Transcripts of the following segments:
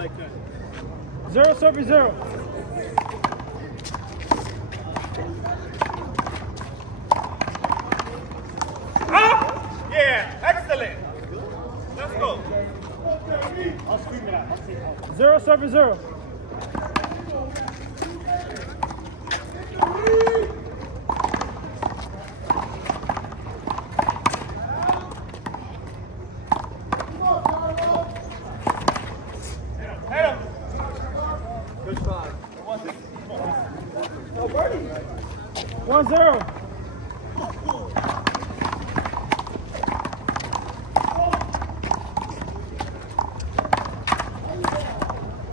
like that. 0-0. Yeah, excellent. Let's go. I'll scream it out. 0-0. Hit him. Good try. 1-0.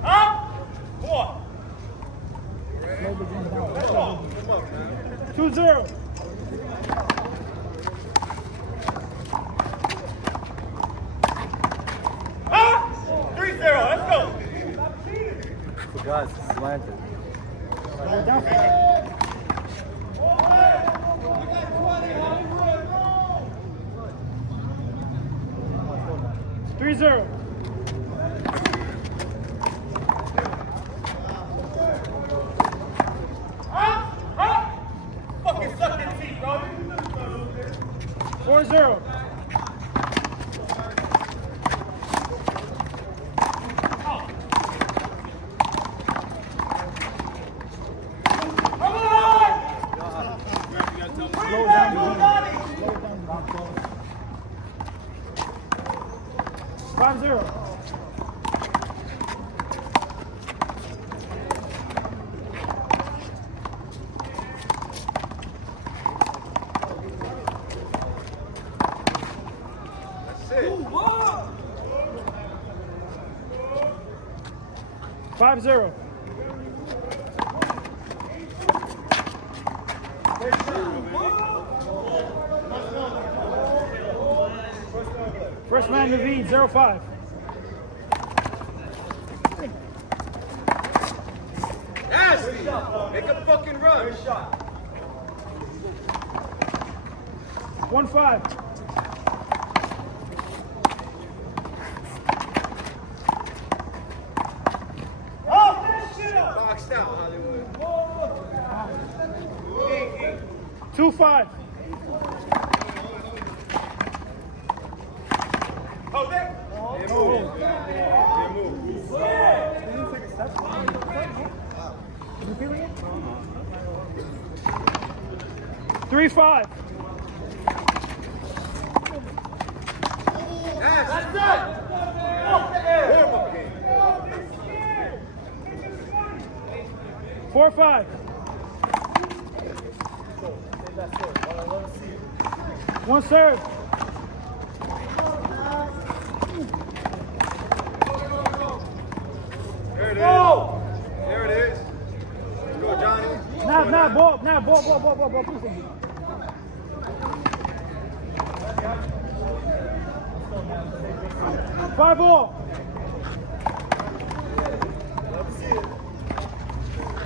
Up. 4. 2-0. Up. 3-0. Let's go. Forgot it's slanted. Down. 3-0. Up. Fucking suck your teeth, bro. 4-0. Come on. Slow down. 5-0. Five zero. First man to lead 0-5. Nasty. Make a fucking run. 1-5. Boxed out, Hollywood. 2-5. Hold it. They move. They move. You feeling it? 3-5. That's it. Off the air. 4-5. One serve. There it is. There it is. Let's go, Johnny. Now, ball. Please. 5-all.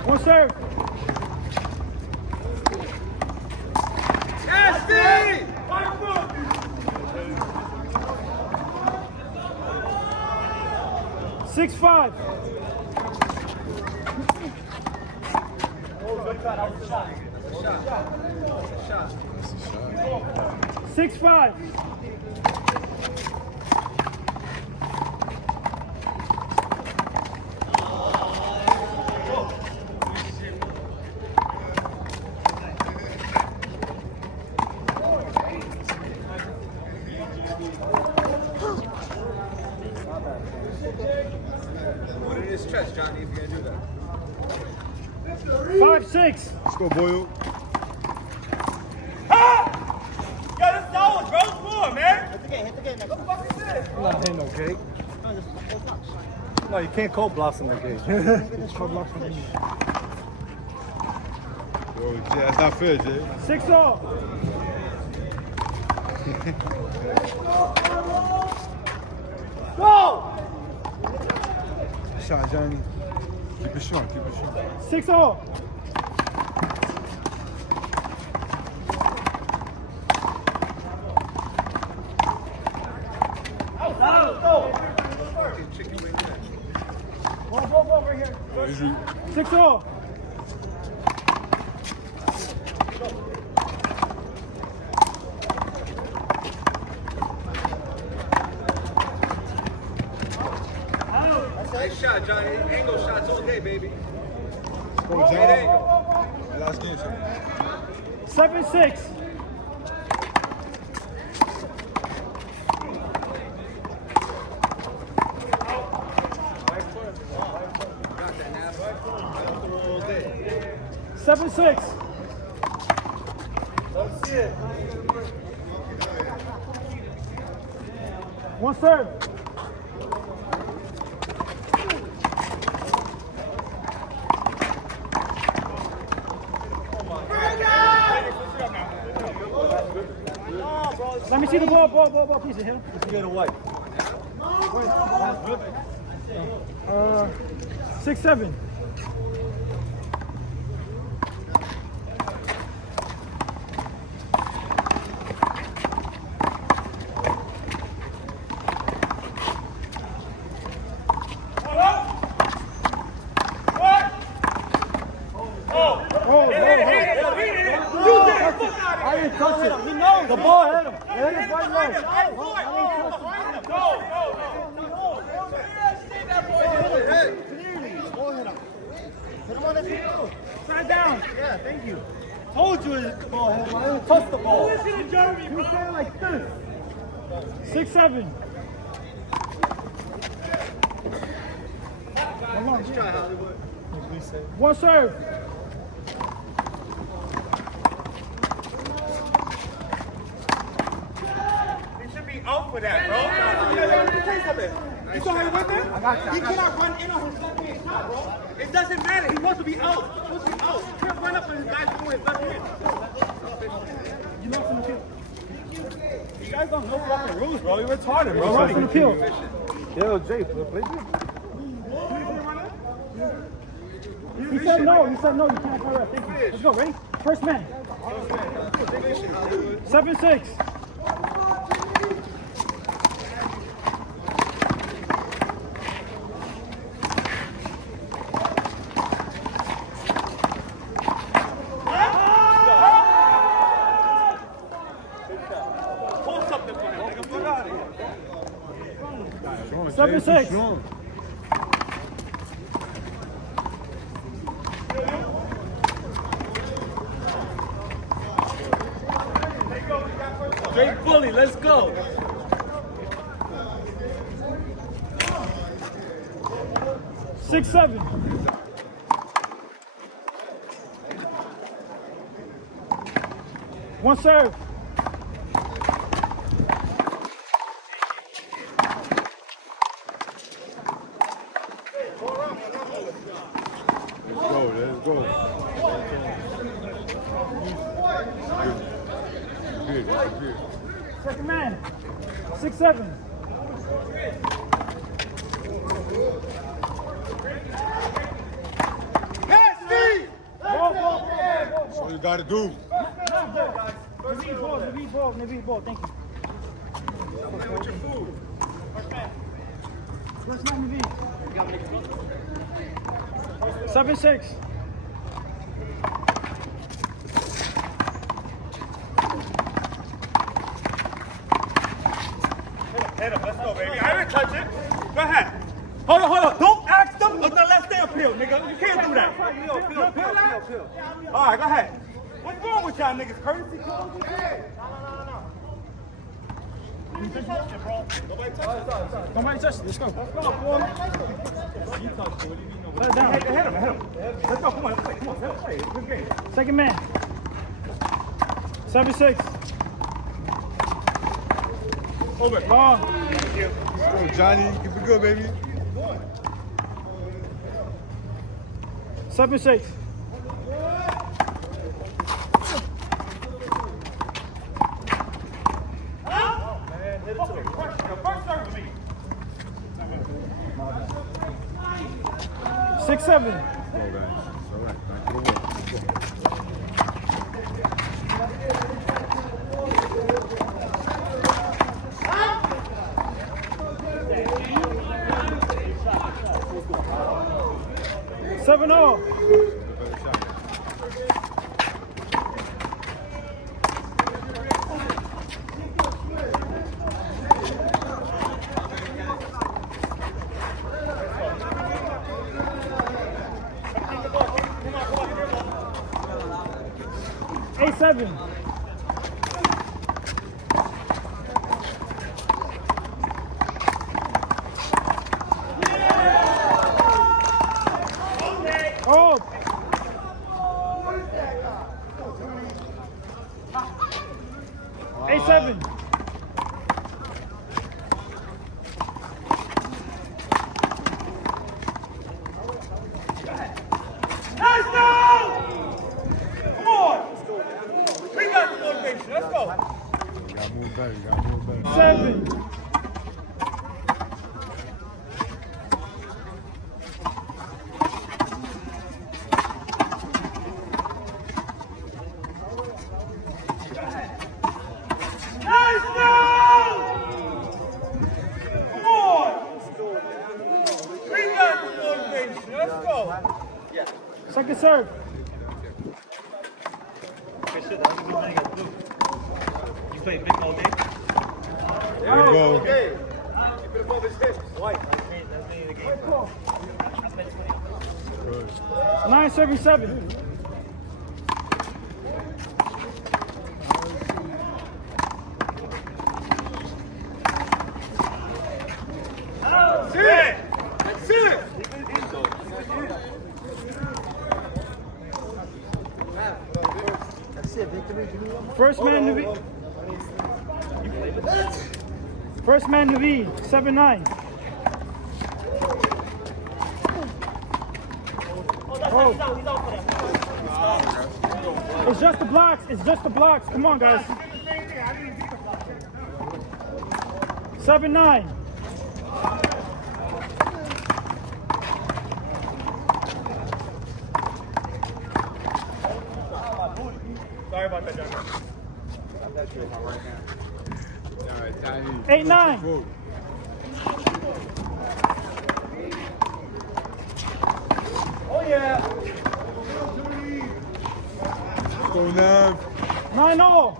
One serve. Nasty! 6-5. Shot. 6-5. Put it in his chest, Johnny, if you're gonna do that. 5-6. Let's go, Boyle. Ah! Yo, this is ours, bro. Come on, man. Hit the game. What the fuck is this? I'm not hitting no cake. No, you can't cold blossom the cake. Yo, Jay, that's not fair, Jay. 6-all. Go! Shot, Johnny. Keep it short, keep it short. 6-all. 18. 6-all. Nice shot, Johnny. Angle shots all day, baby. Go, Great John. angle. Last game, sir. 7-6. Got that now. All day. 7-6. Let's see it. One serve. Let me see the ball, piece of him. You get a white. 6-7. I didn't touch it. He knows. The ball hit him. It hit him right Side down. Yeah, thank you. Told you the ball hit him. I didn't touch the ball. Listen to Jeremy, bro. Saying like this. 6-7. Come on, Let's try Hollywood. one serve. He should be out for that, bro. Let me tell you something. You saw how he went there? He cannot run in on his left hand shot, bro. It doesn't matter. He wants to be out. He wants to be out. He can't run up and his guy's doing his left hand. You lost an appeal. You guys don't know fucking rules, bro. You're retarded, bro. You lost an appeal. Yo, Jay, play me. He said no. He said no. You can't play that. Thank you. Let's go. Ready? First man. 7-6. Pull something for him, nigga. Fuck out of here. 7-6. Straight bully, let's go. Six, 7. One serve. Let's go. Good. Second man. 6-7. That's all you gotta do. Naveed ball. Thank you. What's your food? First man, Naveed. 7-6. Hit him. Let's go, baby. I didn't touch it. Go ahead. Hold on. Don't ask them until let's stay appeal, nigga. You can't do that. Appeal. All right, go ahead. What's wrong with y'all niggas? Courtesy calls? Nobody touched it, bro. Nobody touched it. Somebody touch it. Let's go. You touched it. What do you mean? Let it down. Hit him. Let's go. Come on. Let's play. It's a good game. Second man. 7-6. Over. Long. Thank you. Let's go, Johnny. Keep it good, baby. 7-6. First serve me. 6-7. Go, guys. It's all right. Good work. 7-6. 9-0. A7. Oh. A7. Let's go! Come on! We got the motivation. Let's go. You gotta move better. You gotta move better. 7. Let's go! Come on! We got the motivation. Let's go. Second serve. You play big all day? There you go. Okay. Keep it above his hips. White. That's me in the game. Good. 9-7. Sit! Sit! First man to be. First man to be 7-9. Oh. It's just the blocks. It's just the blocks. Come on, guys. 7-9. Sorry about that, John. 8-9. Whoa. Oh, yeah. Go now. 9-0.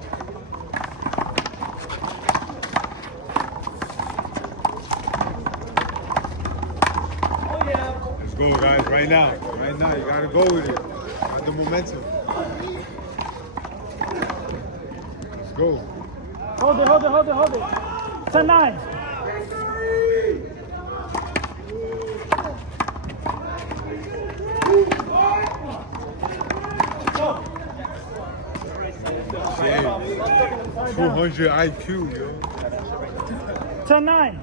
Let's go, guys. Right now. Right now. You gotta go with it. Got the momentum. Let's go. Hold it. 10-9. Shit. 200 IQ, yo. 10-9.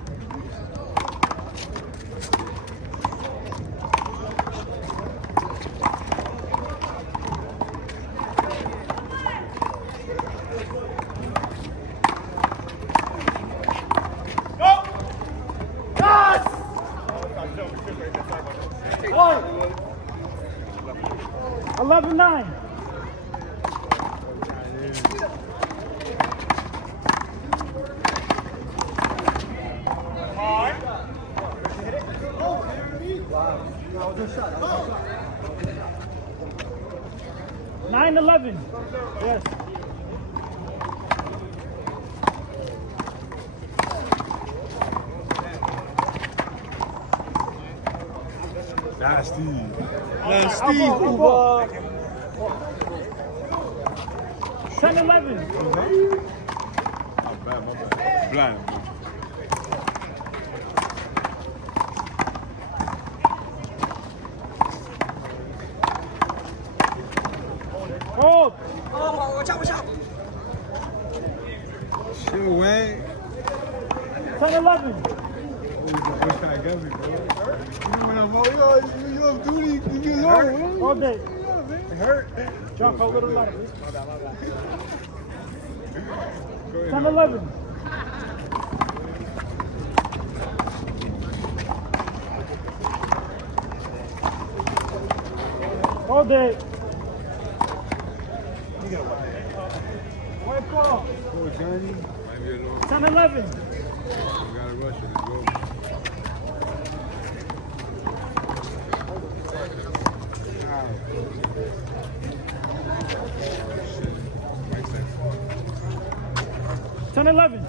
Go! Yes! 11-9. High. 9-11. Yes. Nasty. Elbow. 10-11. My bad. Blind. Hold. Shit, Wayne. 10-11. First time got me, bro. You off duty. You get low, bro. All day. It hurt. Jump a little lighter. Go ahead. 10-11. All day. White ball. Go, Johnny. Might be a little. 10-11. We gotta rush it. Let's go. Ten 11.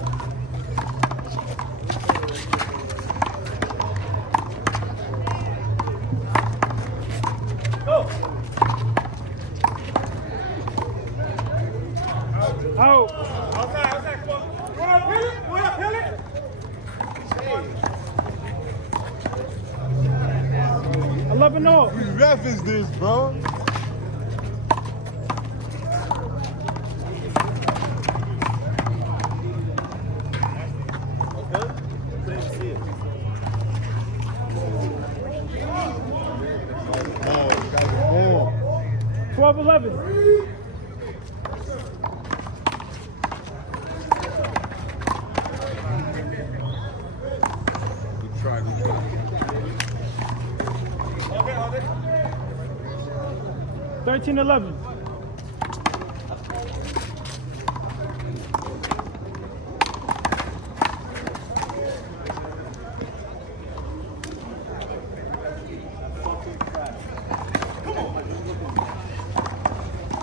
Go. Out. Outside, come on. You wanna peel it? You wanna peel it? 11 all. Whose ref is this, bro? Oh, you got the ball. 12 11. Good try, good try. Okay. 13 11.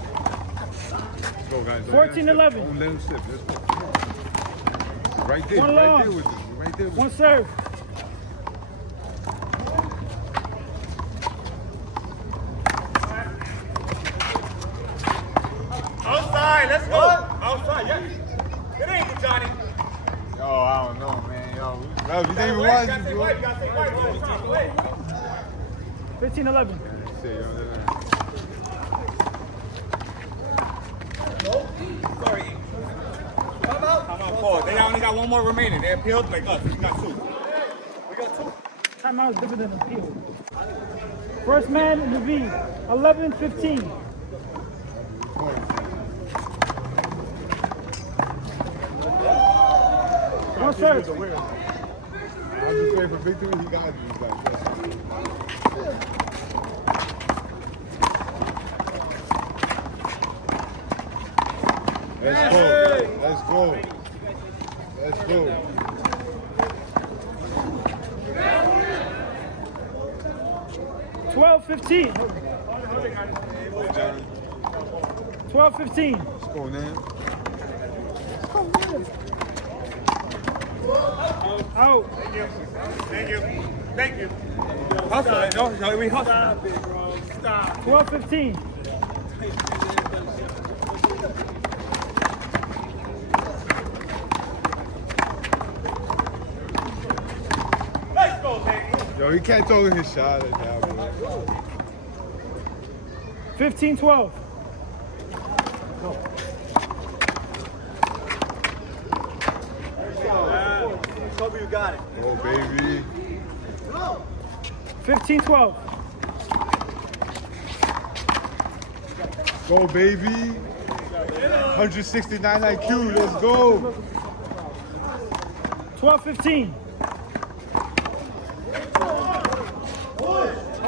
Let's go, guys. 14-11. Don't let him slip. Let's go. Right there, One right long. there with you. Right there with One serve. Outside, let's go. Outside, yeah. It ain't you, Johnny. Yo, I don't know, man. Yo, bro, you ain't even You watching, gotta say bro. white, you gotta say white all the time. Wait. 15 11. Shit, yo, Sorry. Come out, pause. They only got one more remaining. They appealed like us. We got two. We got two. Timeout is different than appeal. First man in the V. 11 15. One serve. I'm just praying for victory. He got it. He got it. Let's go. Let's go. Let's go. Twelve 15. 12 15. Let's go, man. Out. Thank you. Thank you. Hustle. No, we hustle. 12 15. Let's go, baby. Yo, he can't throw his shot at that, bro. 15 12. Kobe, you got it. Oh, baby. 15 12. Go, baby. 169 IQ. Let's go. 12 15.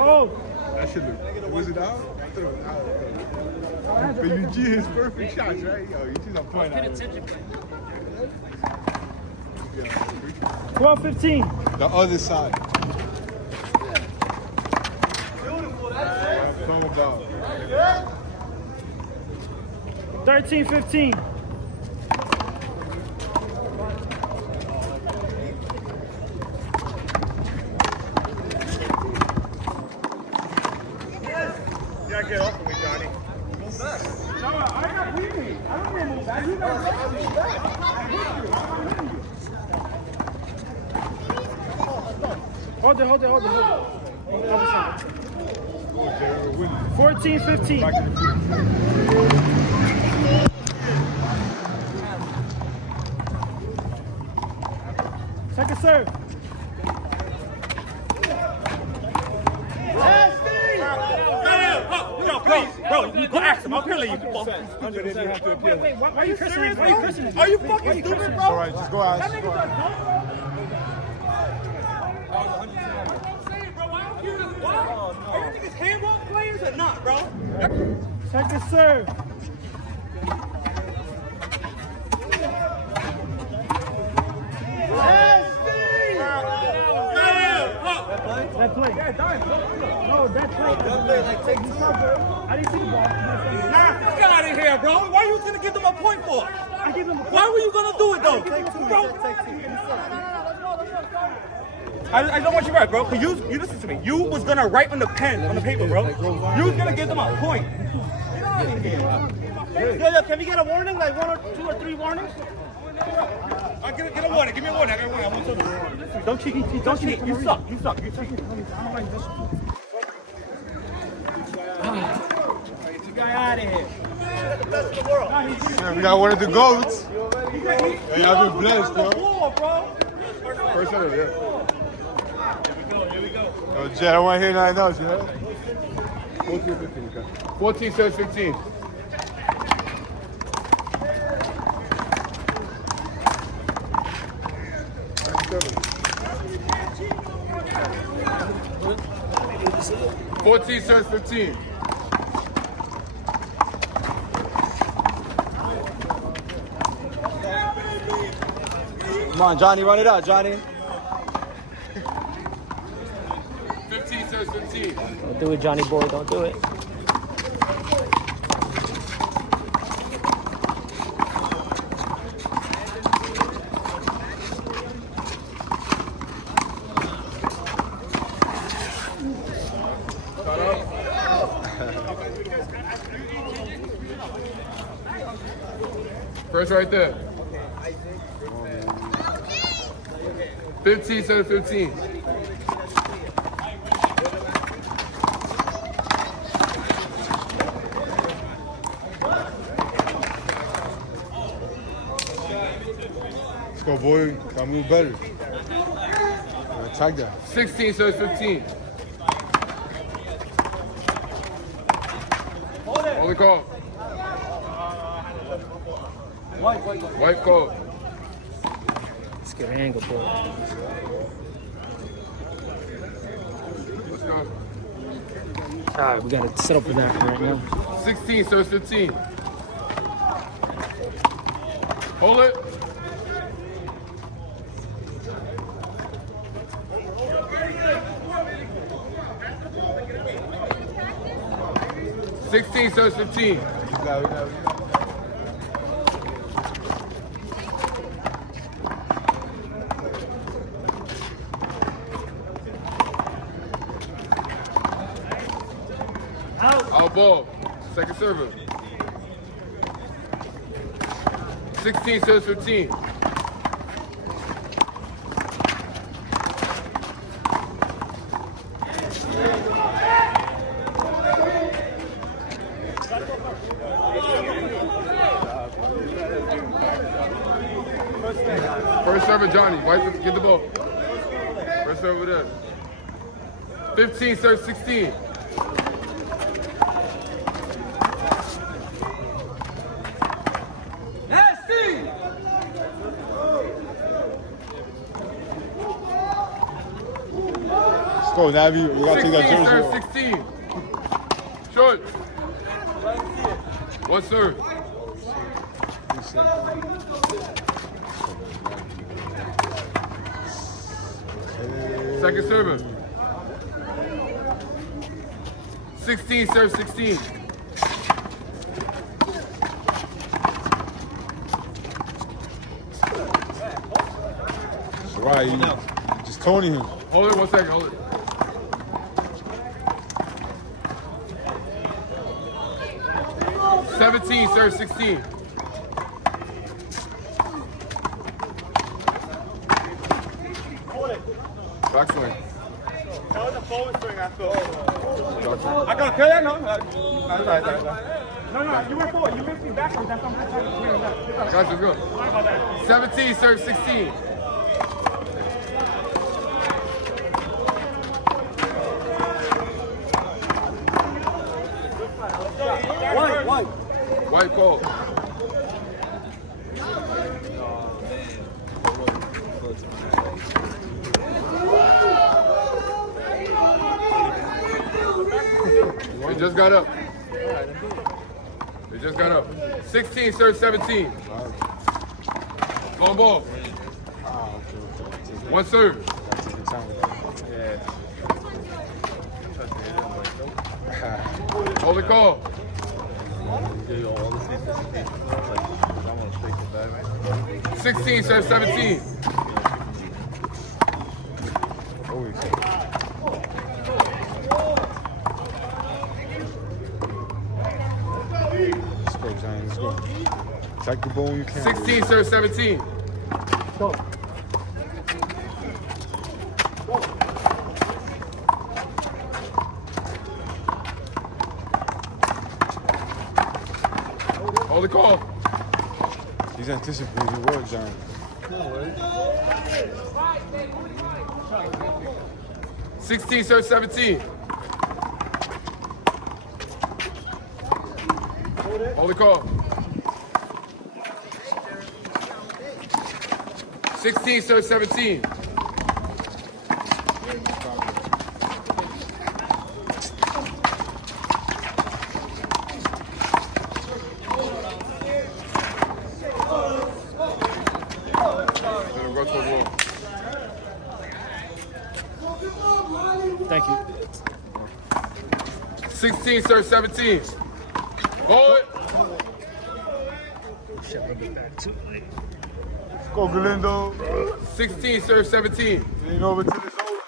Oh. That should have. Was it out? I thought it was out. But Eugene his perfect shots, right? Yo, Eugene's a point out. 12 15. The other side. I'm talking about. 13 15. You gotta get off of me, Johnny. Hold it. Go, Jared. Win. 14 15. Back in the field. Second serve. Bro, you go ask him. I'm appealing you. Wait, why are you cursing? Why are you cursing? Are you fucking stupid, bro? All right, just go out. I'm saying, bro. Why? Are you niggas handball players or not, bro? Second serve. That play. No, that play. Like, take two. I didn't see the ball. Nah, get out of here, bro. Why you gonna give them a point for? I gave him a Why were you gonna do it though? Bro, I don't want you right, bro. Cause you listen to me. You was gonna write on the pen, on the paper, bro. You was gonna give them a point. Yo, can we get a warning? Like 1 or 2 or 3 warnings? Get a warning. Give me a warning. I got a warning. I want to. Don't cheat. Don't cheat. You suck. You suck. You suck. Get the guy out of here. Yeah, we got one of the goats. Hey, I've been blessed, bro. First serve, yeah. Here we go. Yo, Jet, I want to hear nothing else, you know? 14-15, okay. 14 serves 15. Fourteen serves 15. Come on, Johnny, run it out, Johnny. 15 serves 15. Don't do it, Johnny boy. Don't do it. First right there. 15 serves 15. Let's go, boy. Gotta move better. Attack that. 16 serves 15. Hold the call. White call. Let's get an angle, boy. Let's go. All right, we got to set up for that right now. 16 serves 15. Hold it. Sixteen serves 15. Out ball. Second server. 16 serves 15. First server, Johnny. Get the ball. First server there. 15 serves 16. Let's go, Navi. We gotta take that jersey off. 16. Short. One serve. Second server. 16 serve 16. That's right. You just toning him. Hold it 1 second. Hold it. Seventeen serve 16. Back swing. That was a forward swing, I thought. I gotta kill that? No. No, you went forward. You went me backwards. That's what I'm trying to clear that. Guys, let's go. Sorry about that. 17 serve 16. White call. They just got up. They just got up. 16 serve 17. Long ball. One serve. Hold the call. 16, serve 17. Let's go, Johnny. Let's go. Take the ball when you can. 16, serve 17. Go. Hold the call. He's anticipating the word, John. 16, serve 17. Hold the call. 16, serve 17. Thank you. 16, serve 17. Hold it. Let's go, Galindo. 16, serve 17. Lean over to this over.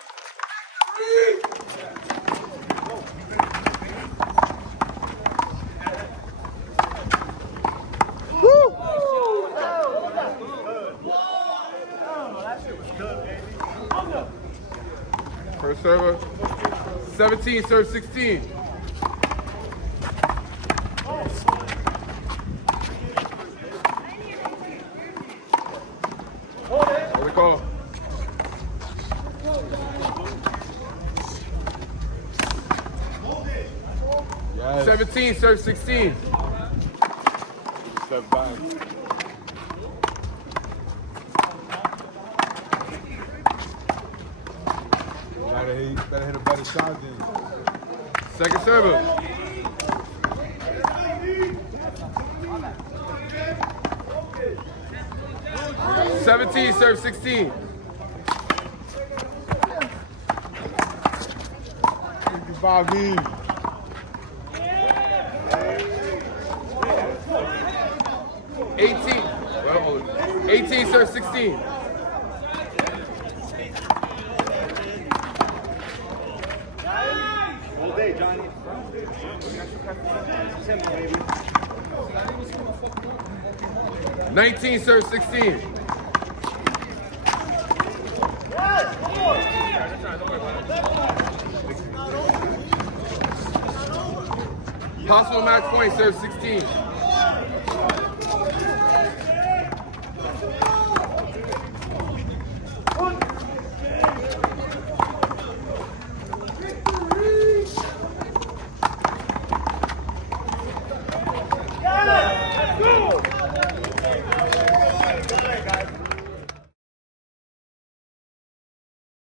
First server. 17, serve 16. Hold the call. Yes. 17, serve 16. Step back. Better hit a better shot then. Second server. Seventeen, serve 16. 55 in. Well, 18, serve 16. All day, Johnny. 19, serve 16. Possible match point, serve 16.